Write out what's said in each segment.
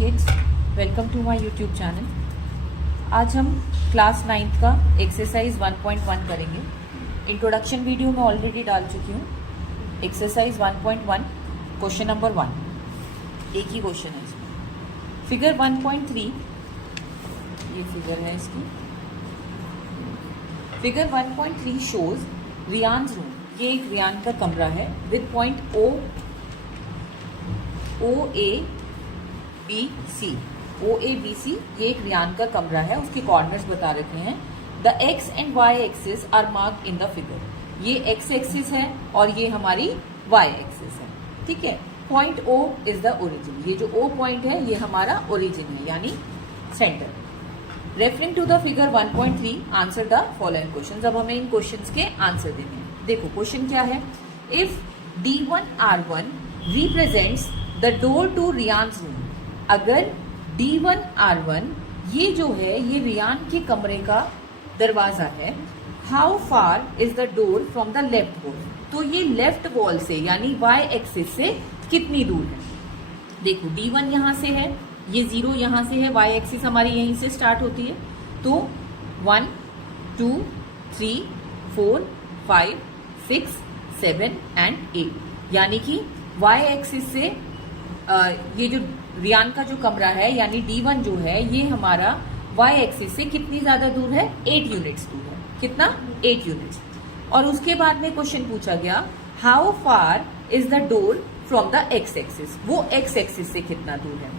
Kids, welcome to my YouTube channel. आज हम class 9th का एक्सरसाइज 1.1 करेंगे। इंट्रोडक्शन वीडियो मैं ऑलरेडी डाल चुकी हूँ। एक्सरसाइज 1.1 क्वेश्चन नंबर 1, एक ही क्वेश्चन है इसमें। फिगर 1.3, ये फिगर है इसकी। Figure 1.3 shows Ryan's room. ये एक रियान का कमरा है with point O A B C. ये एक रियान का कमरा है, उसके कॉर्नर्स बता रखे हैं। The X and Y axis are marked in the figure. ये एक्स एक्सिस है और ये हमारी वाई एक्सिस है, ठीक है। Point O is the origin. ये जो ओ पॉइंट है ये हमारा ओरिजिन है, यानी centre. Referring to the figure 1.3 answer the following question. अब हमें इन क्वेश्चन के आंसर देने हैं। देखो क्वेश्चन क्या है। If D1R1 represents the door to Ryan's room. अगर D1R1 ये जो है ये रियान के कमरे का दरवाजा है। How far is the door from the left wall. तो ये लेफ्ट वॉल से यानी वाई एक्सिस से कितनी दूर है। देखो D1 यहां से है, ये 0 यहां से है, वाई एक्सिस हमारी यहीं से स्टार्ट होती है। तो 1 2 3 4 5 6 7 एंड 8, यानी कि वाई एक्सिस से ये जो रियान का जो कमरा है यानी D1 जो है ये हमारा वाई एक्सिस से कितनी ज्यादा दूर है, 8 यूनिट्स दूर है। कितना, 8 यूनिट्स। और उसके बाद में क्वेश्चन पूछा गया how far is the door from the x axis. वो एक्स एक्सिस से कितना दूर है।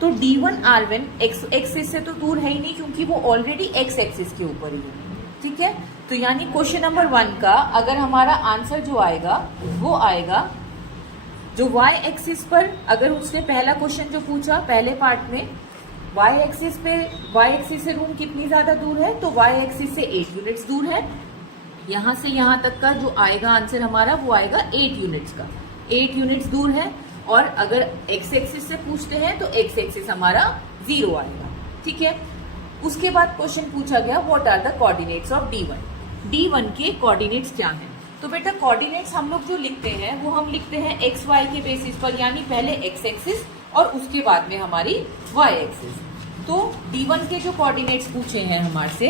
तो D1R1 एक्स एक्सिस से तो दूर है ही नहीं, क्योंकि वो ऑलरेडी एक्स एक्सिस के ऊपर ही है, ठीक है। तो यानी क्वेश्चन नंबर 1 का अगर हमारा आंसर जो आएगा वो आएगा जो y एक्सिस पर, अगर उसने पहला क्वेश्चन जो पूछा पहले पार्ट में y एक्सिस पे, y एक्सिस से रूम कितनी ज्यादा दूर है, तो y एक्सिस से 8 यूनिट्स दूर है। यहां से यहां तक का जो आएगा आंसर हमारा वो आएगा 8 यूनिट्स का, 8 यूनिट्स दूर है। और अगर x एक्सिस से पूछते हैं तो x एक्सिस हमारा 0 आएगा, ठीक है। उसके बाद क्वेश्चन पूछा गया what are the coordinates of D1। D1 के कोऑर्डिनेट्स क्या हैं। तो बेटा कोऑर्डिनेट्स हम लोग जो लिखते हैं वो हम लिखते हैं एक्स वाई के बेसिस पर, यानी पहले एक्स एक्सिस और उसके बाद में हमारी वाई एक्सिस। तो D1 के जो कोऑर्डिनेट्स पूछे हैं हमारे से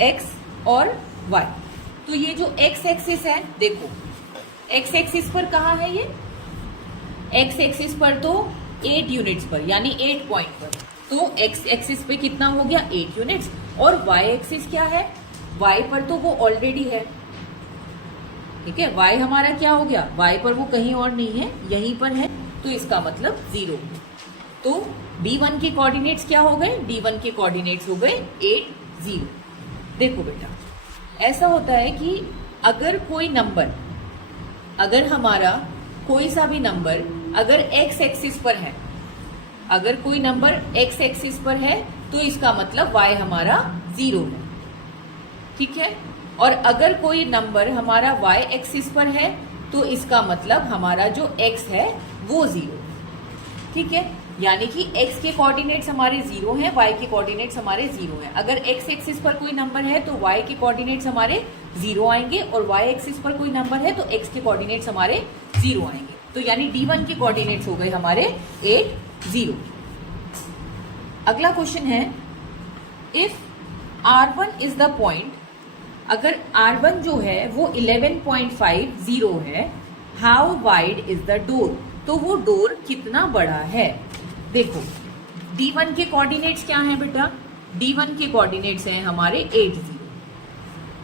एक्स और वाई, तो ये जो एक्स एक्सिस है, देखो एक्स एक्सिस पर कहाँ है ये, एक्स एक्सिस पर तो 8 यूनिट्स पर, यानी 8 पॉइंट पर। तो एक्स एक्सिस पे कितना हो गया, 8 यूनिट्स। और वाई एक्सिस क्या है, वाई पर तो वो ऑलरेडी है, ठीक है। y हमारा क्या हो गया, y पर वो कहीं और नहीं है, यहीं पर है, तो इसका मतलब 0। तो D1 के कोऑर्डिनेट्स क्या हो गए, D1 के कोऑर्डिनेट्स हो गए 8 0। देखो बेटा ऐसा होता है कि अगर कोई नंबर, अगर हमारा कोई सा भी नंबर अगर x एक्सिस पर है, अगर कोई नंबर x एक्सिस पर है तो इसका मतलब y हमारा 0 है, ठीक है। और अगर कोई नंबर हमारा y एक्सिस पर है तो इसका मतलब हमारा जो x है वो 0, ठीक है। यानी कि x के कोऑर्डिनेट्स हमारे 0 हैं, y के कोऑर्डिनेट्स हमारे 0 हैं। अगर x एक्सिस पर कोई नंबर है तो y के कोऑर्डिनेट्स हमारे 0 आएंगे, और y एक्सिस पर कोई नंबर है तो x के कोऑर्डिनेट्स हमारे 0 आएंगे। तो यानी D1 के कोऑर्डिनेट्स हो गए हमारे 8 0। अगला क्वेश्चन है if R1 is the point. अगर R1 जो है वो 11.50 है, how wide is the door. तो वो डोर कितना बड़ा है। देखो D1 के कोऑर्डिनेट्स क्या हैं बेटा, D1 के कोऑर्डिनेट्स हैं हमारे 8 0,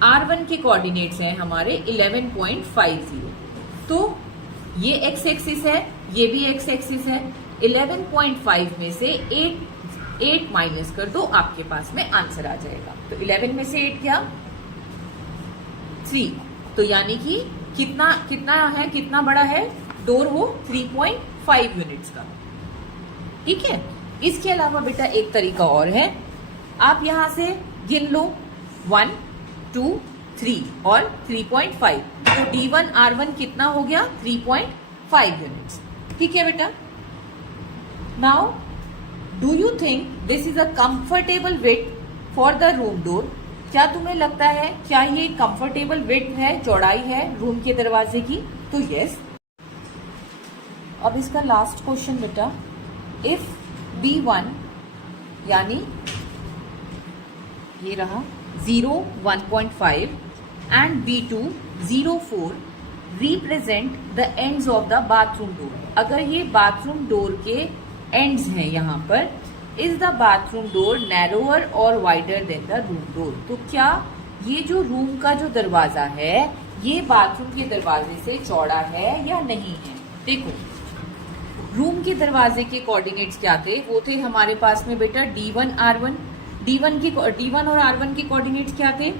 R1 के कोऑर्डिनेट्स हैं हमारे 11.50। तो ये x एक्सिस है, ये भी x एक्सिस है। 11.5 में से 8 माइनस कर दो, आपके पास में आंसर आ जाएगा। तो 11 में से 8 क्या, 3। तो यानी कि कितना कितना है, कितना बड़ा है डोर, वो 3.5 यूनिट्स का, ठीक है। इसके अलावा बेटा एक तरीका और है, आप यहां से गिन लो 1 2 3 और 3.5। तो D1R1 कितना हो गया, 3.5 यूनिट्स, ठीक है बेटा। Now do you think this is a comfortable width for the room door. क्या तुम्हें लगता है क्या ये कंफर्टेबल विड्थ है, चौड़ाई है रूम के दरवाजे की। तो यस। अब इसका लास्ट क्वेश्चन बेटा, इफ B1 यानी ये रहा 0 1.5 and B2 0.4 represent the ends of the bathroom door. अगर ये बाथरूम डोर के एंड्स हैं यहाँ पर, is the bathroom door narrower और wider than the room door. तो क्या ये जो रूम का जो दरवाजा है ये बाथरूम के दरवाजे से चौड़ा है या नहीं है। देखो रूम के दरवाजे के कोऑर्डिनेट्स क्या थे, वो थे हमारे पास में बेटा D1 R1। D1 और R1 के कोऑर्डिनेट्स क्या थे,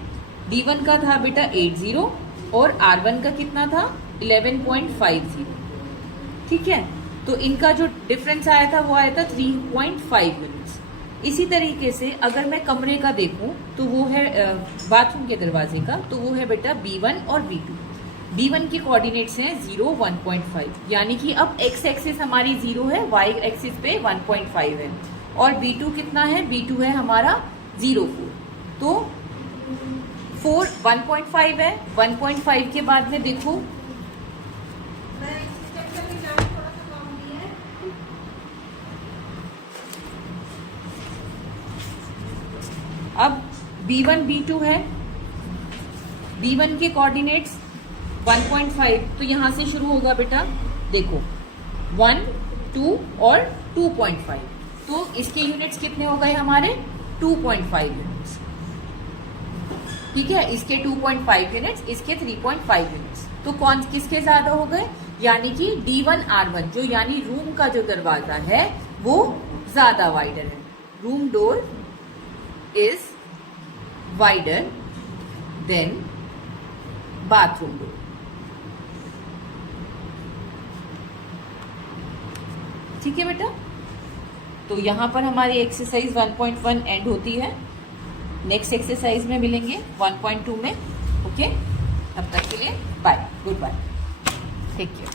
D1 का था बेटा 80 और R1 का कितना था 11.50। ठीक है, तो इनका जो डिफरेंस आया था वो आया था 3.5 यूनिट्स। इसी तरीके से अगर मैं कमरे का देखूं तो वो है बाथरूम के दरवाजे का, तो वो है बेटा B1 और B2। B1 के कोऑर्डिनेट्स हैं 0 1.5, यानी कि अब x एक्सिस हमारी 0 है, y एक्सिस पे 1.5 है, और B2 कितना है, B2 है हमारा 0.4। तो 1.5 है, 1.5 के बाद में देखो अब B1 B2 है, B1 के कोऑर्डिनेट्स 1.5, तो यहां से शुरू होगा बेटा, देखो 1 2 और 2.5, तो इसके यूनिट्स कितने हो गए हमारे 2.5 यूनिट्स। ठीक है, इसके 2.5 यूनिट्स, इसके 3.5 यूनिट्स, तो कौन किसके ज्यादा हो गए, यानी कि D1 R1 जो यानी रूम का जो दरवाजा है वो ज्यादा वाइडर है। Room door is wider than bathroom door। ठीक है बेटा, तो यहां पर हमारी एक्सरसाइज 1.1 एंड होती है। नेक्स्ट एक्सरसाइज में मिलेंगे 1.2 में। ओके, तब तक के लिए bye, goodbye, take care.